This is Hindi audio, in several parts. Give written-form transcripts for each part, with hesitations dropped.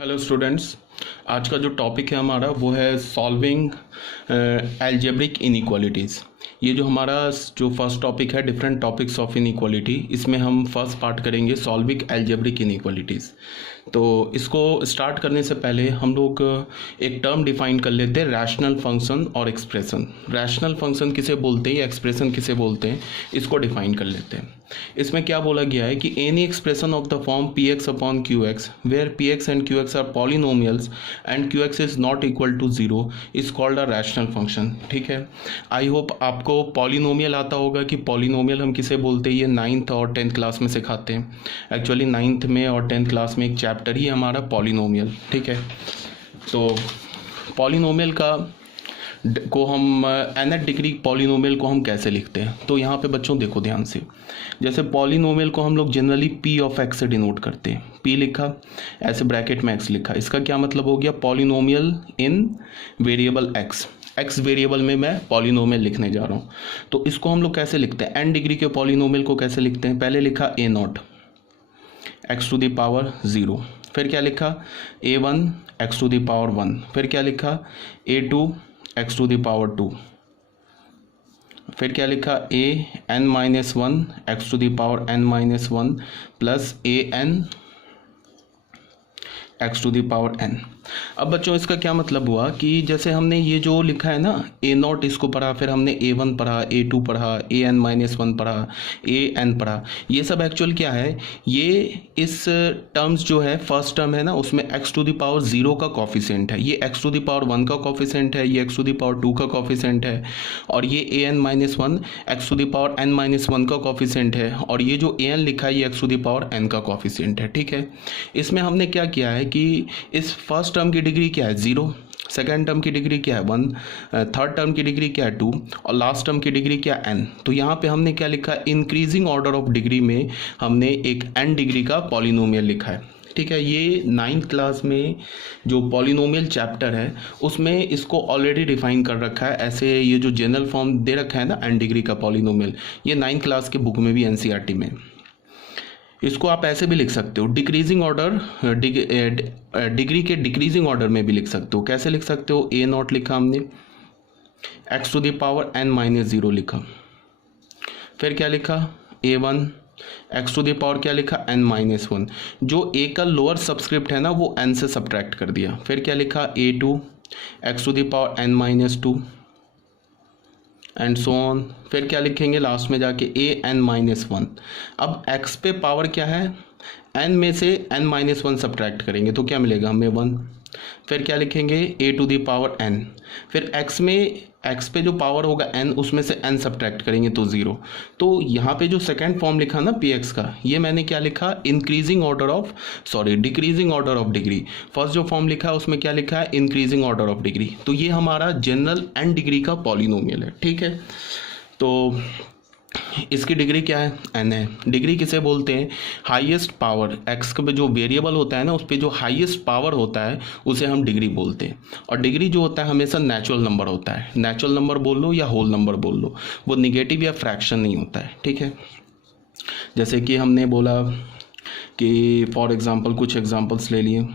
हेलो स्टूडेंट्स, आज का जो टॉपिक है हमारा वो है सॉल्विंग अलजेब्रिक इनइक्वालिटीज़। ये जो हमारा जो फर्स्ट टॉपिक है डिफरेंट टॉपिक्स ऑफ इनइक्वालिटी, इसमें हम फर्स्ट पार्ट करेंगे सॉल्विंग अलजेब्रिक इनइक्वालिटीज़। तो इसको स्टार्ट करने से पहले हम लोग एक टर्म डिफाइन कर लेते हैं, रैशनल फंक्शन और एक्सप्रेशन। रैशनल फंक्शन किसे बोलते हैं या एक्सप्रेशन किसे बोलते हैं, इसको डिफाइन कर लेते हैं। इसमें क्या बोला गया है कि any expression of the form P X upon Q X where P X and Q X are polynomials and Q X is not equal to zero is called a rational function. ठीक है, आई होप आपको पॉलिनोमियल आता होगा कि पॉलिनोमियल हम किसे बोलते हैं। ये 9th और 10th क्लास में सिखाते हैं। एक्चुअली 9th में और 10th क्लास में एक चैप्टर ही हमारा पॉलिनोमियल। ठीक है, तो पॉलिनोमियल को हम nth डिग्री पॉलिनोमियल को हम कैसे लिखते हैं, तो यहाँ पे बच्चों देखो ध्यान से। जैसे पॉलिनोमियल को हम लोग जनरली p ऑफ x से डिनोट करते हैं। p लिखा, ऐसे ब्रैकेट में x लिखा, इसका क्या मतलब हो गया, पॉलिनोमियल इन वेरिएबल x वेरिएबल में मैं पॉलिनोमियल लिखने जा रहा हूँ। तो इसको हम लोग कैसे लिखते हैं, n डिग्री के पॉलिनोमियल को कैसे लिखते हैं। पहले लिखा a0 x to the power 0, फिर क्या लिखा a1 x to the power 1, फिर क्या लिखा a2 x to the power 2, फिर क्या लिखा a n minus 1 x to the power n minus 1 plus a n x to the power n। अब बच्चों इसका क्या मतलब हुआ कि जैसे हमने ये जो लिखा है ना a0, इसको पढ़ा, फिर हमने a1 पढ़ा, a2 पढ़ा, an माइनस 1 पढ़ा, an पढ़ा, ये सब एक्चुअल क्या है, ये इस टर्म्स जो है फर्स्ट टर्म है ना उसमें x टू द पावर 0 का कॉफिशेंट है, ये x टू द पावर 1 का कॉफिशेंट है, ये x टू द पावर 2 का कॉफिशेंट है, और ये an minus 1 x to the power n minus 1 का कॉफिशेंट है, और ये जो an लिखा है ये x to the power n का कॉफिशेंट है। ठीक है, इसमें हमने क्या किया है कि इस फर्स्ट टर्म की डिग्री क्या है 0, सेकेंड टर्म की डिग्री क्या है 1, थर्ड टर्म की डिग्री क्या है 2, और लास्ट टर्म की डिग्री क्या है n। तो यहाँ पे हमने क्या लिखा, इंक्रीजिंग ऑर्डर ऑफ डिग्री में हमने एक n डिग्री का पॉलिनोमियल लिखा है। ठीक है, ये 9th क्लास में जो पॉलिनोमियल चैप्टर है उसमें इसको ऑलरेडी डिफाइन कर रखा है। ऐसे ये जो जनरल फॉर्म दे रखा है ना n डिग्री का पॉलिनोमियल, ये 9th क्लास के बुक में भी NCERT में। इसको आप ऐसे भी लिख सकते हो, डिक्रीजिंग ऑर्डर, डिग्री के डिक्रीजिंग ऑर्डर में भी लिख सकते हो। कैसे लिख सकते हो, a0 लिखा हमने, x to the power n minus 0 लिखा, फिर क्या लिखा a1 x to the power क्या लिखा n माइनस 1, जो a का लोअर सबस्क्रिप्ट है ना वो n से सब्ट्रैक्ट कर दिया, फिर क्या लिखा a2 x to the power n minus 2 and so on, फिर क्या लिखेंगे लास्ट में जाके a n माइनस 1। अब x पे पावर क्या है, n में से n माइनस 1 सब्ट्रैक्ट करेंगे तो क्या मिलेगा हमें 1, फिर क्या लिखेंगे a to the power n, फिर x पे जो पावर होगा n उसमें से n सब्ट्रैक्ट करेंगे तो 0। तो यहाँ पे जो सेकंड फॉर्म लिखा ना px का, ये मैंने क्या लिखा, decreasing order of degree. First जो फॉर्म लिखा है उसमें क्या लिखा है, इंक्रीजिंग ऑर्डर ऑफ डिग्री। तो ये हमारा जनरल n डिग्री का पॉलिनोमियल है। ठीक है, तो इसकी डिग्री क्या है, n है। डिग्री किसे बोलते हैं, हाईएस्ट पावर, x का जो वेरिएबल होता है ना उस पर जो हाईएस्ट पावर होता है उसे हम डिग्री बोलते हैं। और डिग्री जो होता है हमेशा नेचुरल नंबर होता है, नेचुरल नंबर बोल लो या होल नंबर बोल लो, वो निगेटिव या फ्रैक्शन नहीं होता है। ठीक है, जैसे कि हमने बोला कि फॉर एग्जाम्पल कुछ एग्जाम्पल्स ले लिए,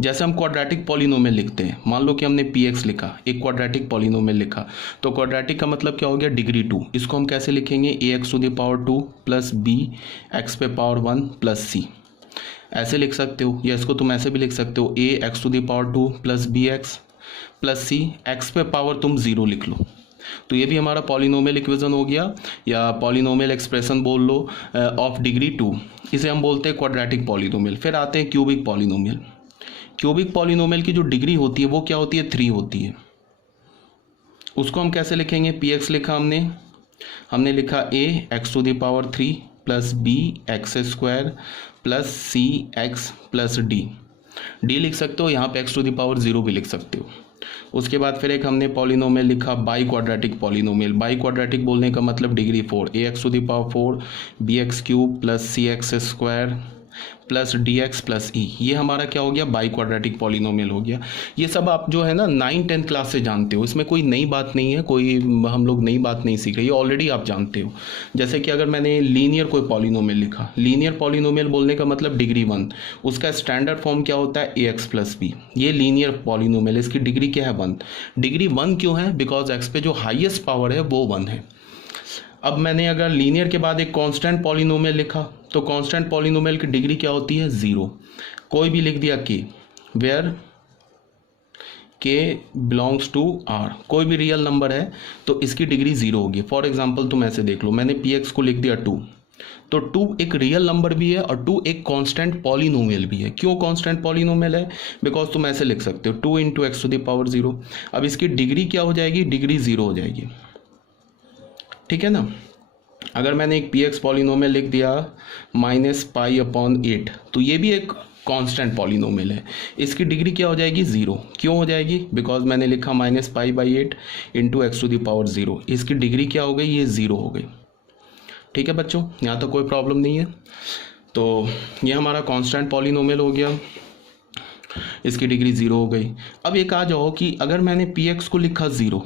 जैसे हम क्वाड्रेटिक पॉलिनोमियल लिखते हैं, मान लो कि हमने px लिखा, एक क्वाड्रेटिक पॉलिनोमियल लिखा, तो क्वाड्रेटिक का मतलब क्या हो गया, डिग्री 2। इसको हम कैसे लिखेंगे, ax to the power 2 plus b x पे पावर 1 प्लस c, ऐसे लिख सकते हो। या इसको तुम ऐसे भी लिख सकते हो, a x to the power 2 plus bx plus c, x पे पावर तुम 0 लिख लो। तो ये भी हमारा पॉलिनोमियल इक्वेशन हो गया, या पॉलिनोमियल एक्सप्रेशन बोल लो ऑफ डिग्री 2। इसे हम बोलते हैं क्वाड्रेटिक पॉलिनोमियल। फिर आते हैं क्यूबिक पॉलिनोमियल। क्यूबिक पॉलिनोमियल की जो डिग्री होती है वो क्या होती है, 3 होती है। उसको हम कैसे लिखेंगे, px लिखा हमने लिखा a x to the power 3 plus b x square plus c x plus d लिख सकते हो, यहाँ पे x टू द पावर 0 भी लिख सकते हो। उसके बाद फिर एक हमने पॉलिनोमियल लिखा biquadratic polynomial. Biquadratic बोलने का मतलब degree 4, a x to the power 4 bx cube plus c x square plus D X plus E, ये हमारा क्या हो गया, बाई क्वाड्रेटिक पॉलिनोमियल हो गया। ये सब आप जो है ना 9-10 क्लास से जानते हो, इसमें कोई नई बात नहीं है, कोई हम लोग नई बात नहीं सीख रहे, ये ऑलरेडी आप जानते हो। जैसे कि अगर मैंने लीनियर कोई पॉलिनोमियल लिखा, लीनियर पॉलिनोमियल बोलने का मतलब डिग्री 1, उसका स्टैंडर्ड फॉर्म क्या होता है, ए एक्स प्लस बी। ये लीनियर पॉलिनोमियल, इसकी डिग्री क्या है, 1। डिग्री 1 क्यों है, बिकॉज एक्स पे जो हाईएस्ट पावर है वो 1 है। अब मैंने अगर लीनियर के बाद एक कांस्टेंट पॉलिनोमियल लिखा, तो कांस्टेंट पॉलिनोमियल की डिग्री क्या होती है, 0। कोई भी लिख दिया के, वेयर के बिलोंग्स टू आर, कोई भी रियल नंबर है तो इसकी डिग्री 0 होगी। फॉर एग्जांपल तुम ऐसे देख लो, मैंने पी एक्स को लिख दिया 2, तो 2 एक रियल नंबर भी है और 2 एक कांस्टेंट पॉलिनोमियल भी है। क्यों कांस्टेंट पॉलिनोमियल है, बिकॉज तुम ऐसे लिख सकते हो 2 × x⁴। अब इसकी डिग्री क्या हो जाएगी, डिग्री 0 हो जाएगी, ठीक है ना। अगर मैंने एक पी एक्स पॉलिनोमियल लिख दिया -π/8, तो ये भी एक कांस्टेंट पॉलिनोमियल है, इसकी डिग्री क्या हो जाएगी, 0। क्यों हो जाएगी, बिकॉज मैंने लिखा -π/8 × x⁴, इसकी डिग्री क्या हो गई, ये 0 हो गई। ठीक है बच्चों, यहाँ तो कोई प्रॉब्लम नहीं है। तो ये हमारा कांस्टेंट पॉलिनोमियल हो गया, इसकी डिग्री 0 हो गई। अब एक आ जाओ कि अगर मैंने पी एक्स को लिखा 0,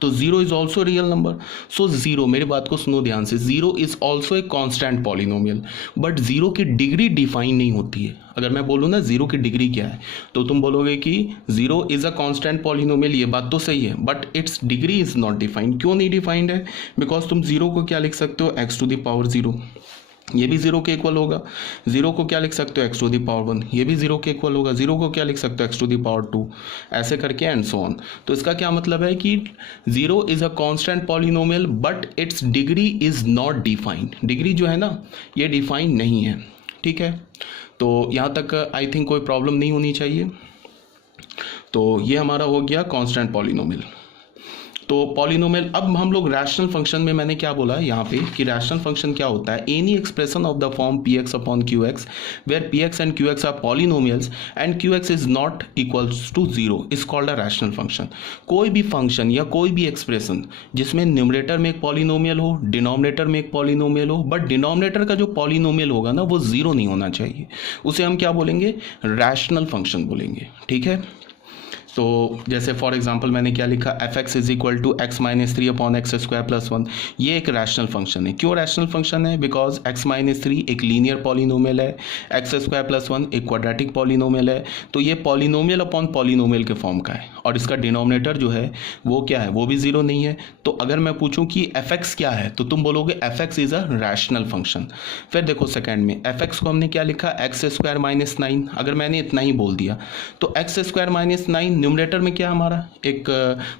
तो 0 इज ऑल्सो रियल नंबर। सो 0, मेरी बात को सुनो ध्यान से, 0 is also a constant polynomial, but 0 की डिग्री डिफाइन नहीं होती है। अगर मैं बोलूँ ना 0 की डिग्री क्या है, तो तुम बोलोगे कि 0 इज अ कांस्टेंट पॉलिनोमियल, ये बात तो सही है, but it's degree is not defined. क्यों नहीं डिफाइंड है, बिकॉज तुम 0 को क्या लिख सकते हो, x⁴, ये भी 0 के इक्वल होगा। 0 को क्या लिख सकते हो, x⁴, ये भी 0 के इक्वल होगा। 0 को क्या लिख सकते हो, x⁴, ऐसे करके एंड सो ऑन। तो इसका क्या मतलब है कि 0 is a constant polynomial but it's degree is not defined. Degree जो है ना ये डिफाइंड नहीं है, ठीक है। तो यहाँ तक आई थिंक कोई प्रॉब्लम नहीं होनी चाहिए। तो ये हमारा हो गया कांस्टेंट पॉलिनोमियल। तो पॉलिनोमियल, अब हम लोग रैशनल फंक्शन में, मैंने क्या बोला यहाँ पे कि रैशनल फंक्शन क्या होता है, any expression of the form px/qx where px and qx are polynomials and qx is not equals to 0 is called a rational function. कोई भी फंक्शन या कोई भी एक्सप्रेशन जिसमें न्यूमरेटर में एक पॉलिनोमियल हो, डिनोमिनेटर में एक पॉलिनोमियल हो, बट डिनोमिनेटर का जो पॉलिनोमियल होगा ना वो 0 नहीं होना चाहिए, उसे हम क्या बोलेंगे, रैशनल फंक्शन बोलेंगे, ठीक है। तो जैसे फॉर एग्जांपल मैंने क्या लिखा, f(x) is equal to x - 3/x² + 1, ये एक रैशनल फंक्शन है। क्यों रैशनल फंक्शन है, बिकॉज x - 3 एक लीनियर पॉलिनोमियल है, x² + 1 एक क्वाड्रेटिक पॉलिनोमियल है, तो ये पॉलिनोमियल अपॉन पॉलिनोमियल के फॉर्म का है, और इसका डिनोमिनेटर जो है वो क्या है, वो भी 0 नहीं है। तो अगर मैं पूछूं कि f(x) क्या है, तो तुम बोलोगे f(x) is a rational function. फिर देखो सेकेंड में f(x) को हमने क्या लिखा, x² - 9। अगर मैंने इतना ही बोल दिया तो x² - 9 न्यूमरेटर में क्या हमारा एक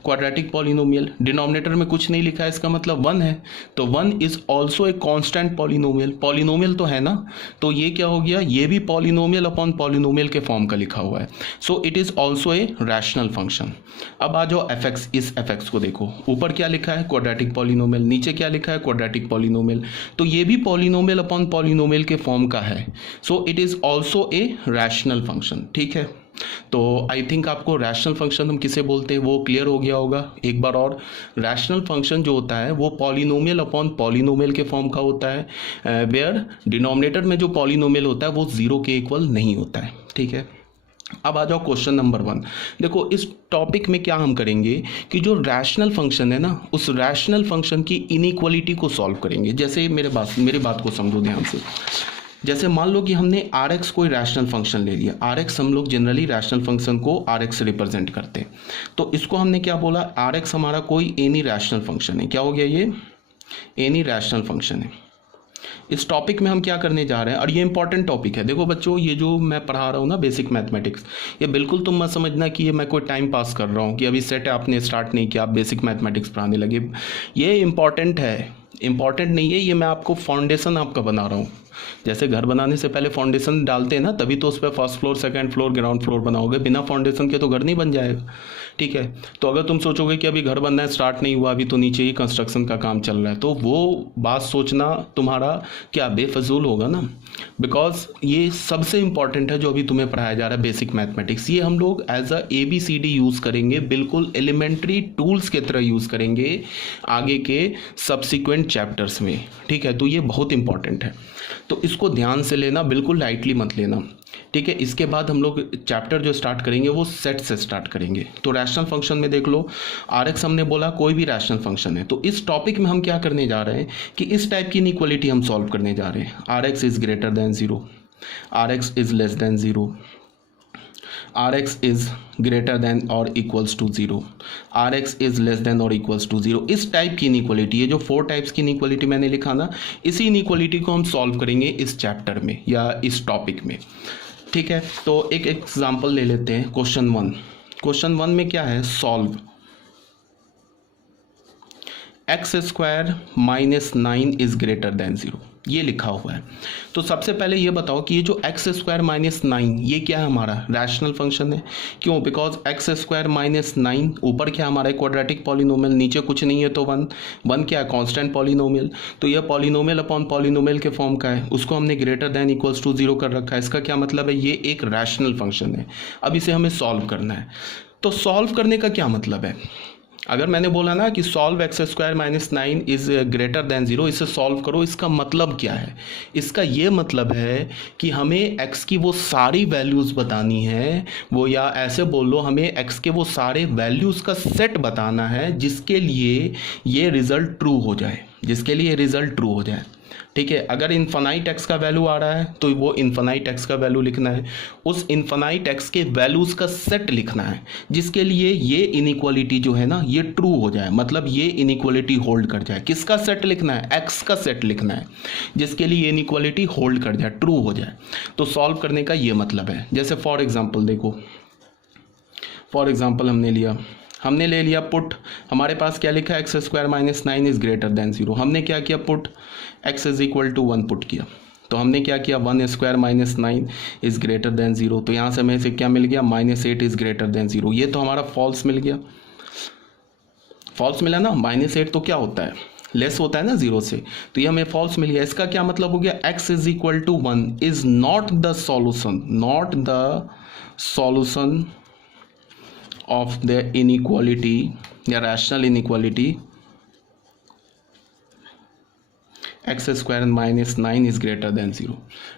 क्वाड्रेटिक पॉलिनोमियल, डिनोमिनेटर में कुछ नहीं लिखा है, इसका मतलब 1 है, तो 1 is also a constant polynomial. Polynomial तो है ना, तो ये क्या हो गया, ये भी पॉलिनोमियल अपॉन पॉलिनोमियल के फॉर्म का लिखा हुआ है, so it is also a rational function. अब आ जाओ f(x), इस f(x) को देखो, ऊपर क्या लिखा है, क्वाड्रेटिक पॉलिनोमियल, नीचे क्या लिखा है, क्वाड्रेटिक पॉलिनोमियल, तो ये भी पॉलिनोमियल अपॉन पॉलिनोमियल के फॉर्म का है, so it is also a rational function, ठीक है। तो आई थिंक आपको रैशनल फंक्शन हम किसे बोलते हैं वो क्लियर हो गया होगा। एक बार और, रैशनल फंक्शन जो होता है वो पॉलिनोमियल अपॉन पॉलिनोमियल के फॉर्म का होता है, वेयर डिनोमिनेटर में जो पॉलिनोमियल होता है वो 0 के इक्वल नहीं होता है, ठीक है। अब आ जाओ क्वेश्चन नंबर 1। देखो इस टॉपिक में क्या हम करेंगे कि जो रैशनल फंक्शन है ना, उस रैशनल फंक्शन की इनइक्वालिटी को सॉल्व करेंगे। जैसे मेरी बात को समझो ध्यान से। जैसे मान लो कि हमने Rx कोई रैशनल फंक्शन ले लिया, Rx हम लोग जनरली रैशनल फंक्शन को Rx से रिप्रेजेंट करते हैं, तो इसको हमने क्या बोला, Rx हमारा कोई एनी रैशनल फंक्शन है। क्या हो गया, ये एनी रैशनल फंक्शन है। इस टॉपिक में हम क्या करने जा रहे हैं, और ये इंपॉर्टेंट टॉपिक है। देखो बच्चों, ये जो मैं पढ़ा रहा हूँ ना बेसिक मैथमेटिक्स, ये बिल्कुल तुम मत समझना कि ये मैं कोई टाइम पास कर रहा हूँ कि अभी सेट आपने स्टार्ट नहीं किया, आप बेसिक मैथमेटिक्स पढ़ाने लगे। ये इंपॉर्टेंट है, इंपॉर्टेंट नहीं है, ये मैं आपको फाउंडेशन आपका बना रहा हूँ। जैसे घर बनाने से पहले फाउंडेशन डालते हैं ना, तभी तो उस पर first floor, second floor, ground floor बनाओगे, बिना फाउंडेशन के तो घर नहीं बन जाएगा, ठीक है। तो अगर तुम सोचोगे कि अभी घर बनना है, स्टार्ट नहीं हुआ, अभी तो नीचे ही कंस्ट्रक्शन का काम चल रहा है, तो वो बात सोचना तुम्हारा क्या बेफजूल होगा ना, बिकॉज ये सबसे इंपॉर्टेंट है जो अभी तुम्हें पढ़ाया जा रहा है बेसिक मैथमेटिक्स। ये हम लोग एज अ ABCD यूज़ करेंगे, बिल्कुल एलिमेंट्री टूल्स की तरह यूज़ करेंगे आगे के सब्सिक्वेंट चैप्टर्स में, ठीक है। तो ये बहुत इंपॉर्टेंट है। तो इसको ध्यान से लेना, बिल्कुल लाइटली मत लेना, ठीक है। इसके बाद हम लोग चैप्टर जो स्टार्ट करेंगे वो सेट से स्टार्ट करेंगे। तो रैशनल फंक्शन में देख लो, आर एक्स हमने बोला कोई भी रैशनल फंक्शन है। तो इस टॉपिक में हम क्या करने जा रहे हैं कि इस टाइप की इनइक्वालिटी हम सॉल्व करने जा रहे हैं। Or x is greater than 0, or x is less than 0, or x is greater than और equals to 0, or x is less than और इक्वल्स टू 0। इस टाइप की इनइक्वालिटी है, जो 4 टाइप्स की इनइक्वालिटी मैंने लिखा ना, इसी इनइक्वालिटी को हम सॉल्व करेंगे इस चैप्टर में या इस टॉपिक में, ठीक है। तो एक एग्जांपल ले लेते हैं। क्वेश्चन 1, क्वेश्चन 1 में क्या है, solve x square minus 9 is greater than 0, ये लिखा हुआ है। तो सबसे पहले ये बताओ कि ये जो एक्स स्क्वायर माइनस 9 ये क्या है, हमारा रैशनल फंक्शन है। क्यों? बिकॉज एक्स स्क्वायर माइनस 9 ऊपर क्या हमारा क्वाड्रेटिक पॉलिनोमियल, नीचे कुछ नहीं है तो 1 क्या है, कांस्टेंट पॉलिनोमियल। तो ये पॉलिनोमियल अपॉन पॉलिनोमियल के फॉर्म का है, उसको हमने ग्रेटर देन इक्वल्स टू 0 कर रखा है। इसका क्या मतलब है, ये एक रैशनल फंक्शन है। अब इसे हमें सॉल्व करना है। तो सॉल्व करने का क्या मतलब है, अगर मैंने बोला ना कि solve x square minus 9 is greater than 0, इसे सॉल्व करो, इसका मतलब क्या है, इसका ये मतलब है कि हमें एक्स की वो सारी वैल्यूज़ बतानी है, वो या ऐसे बोल लो हमें एक्स के वो सारे वैल्यूज़ का सेट बताना है जिसके लिए ये रिज़ल्ट ट्रू हो जाए, जिसके लिए रिज़ल्ट ट्रू हो जाए, ठीक है। अगर इन्फानाइट एक्स का वैल्यू आ रहा है तो वो इन्फानाइट एक्स का वैल्यू लिखना है, उस इन्फानाइट एक्स के वैल्यूज़ का सेट लिखना है जिसके लिए ये इनइक्वालिटी जो है ना ये ट्रू हो जाए, मतलब ये इनइक्वालिटी होल्ड कर जाए। किसका सेट लिखना है, एक्स का सेट लिखना है जिसके लिए इनइक्वालिटी होल्ड कर जाए, ट्रू हो जाए। तो सॉल्व करने का ये मतलब है। जैसे फॉर एग्जाम्पल देखो, फॉर एग्जाम्पल हमने ले लिया पुट, हमारे पास क्या लिखा है, X square minus 9 is greater than 0। हमने क्या किया, put X is equal to 1 put किया। तो हमने क्या किया, 1 square minus 9 is greater than 0। तो यहाँ से हमें से क्या मिल गया, -8 इज ग्रेटर देन 0। ये तो हमारा फॉल्स मिल गया, फॉल्स मिला ना। -8 तो क्या होता है, लेस होता है ना 0 से, तो ये हमें फॉल्स मिल गया। इसका क्या मतलब हो गया, x is equal to 1 is not the solution, not the solution of the inequality या rational inequality X square minus 9 is greater than 0।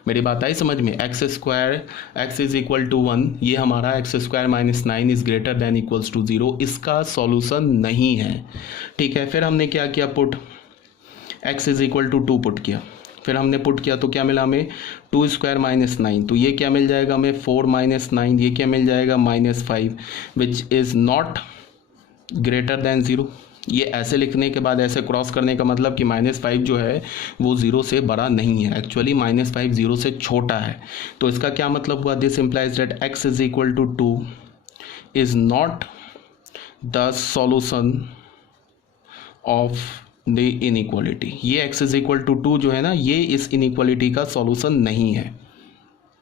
मेरी बात आई समझ में, X square X is equal to 1, ये हमारा X square minus 9 is greater than equals to 0, इसका सॉल्यूशन नहीं है, ठीक है। फिर हमने क्या किया, put X is equal to 2 put किया। फिर हमने पुट किया तो क्या मिला हमें, 2 स्क्वायर माइनस 9, तो ये क्या मिल जाएगा हमें, 4 माइनस 9, ये क्या मिल जाएगा, -5 which is not greater than 0। ये ऐसे लिखने के बाद ऐसे क्रॉस करने का मतलब कि -5 जो है वो 0 से बड़ा नहीं है, एक्चुअली -5 0 से छोटा है। तो इसका क्या मतलब हुआ, this implies that x is equal to 2 is not the solution of the inequality. ये x इज इक्वल टू 2 जो है ना, ये इस इनइक्वालिटी का सॉल्यूशन नहीं है,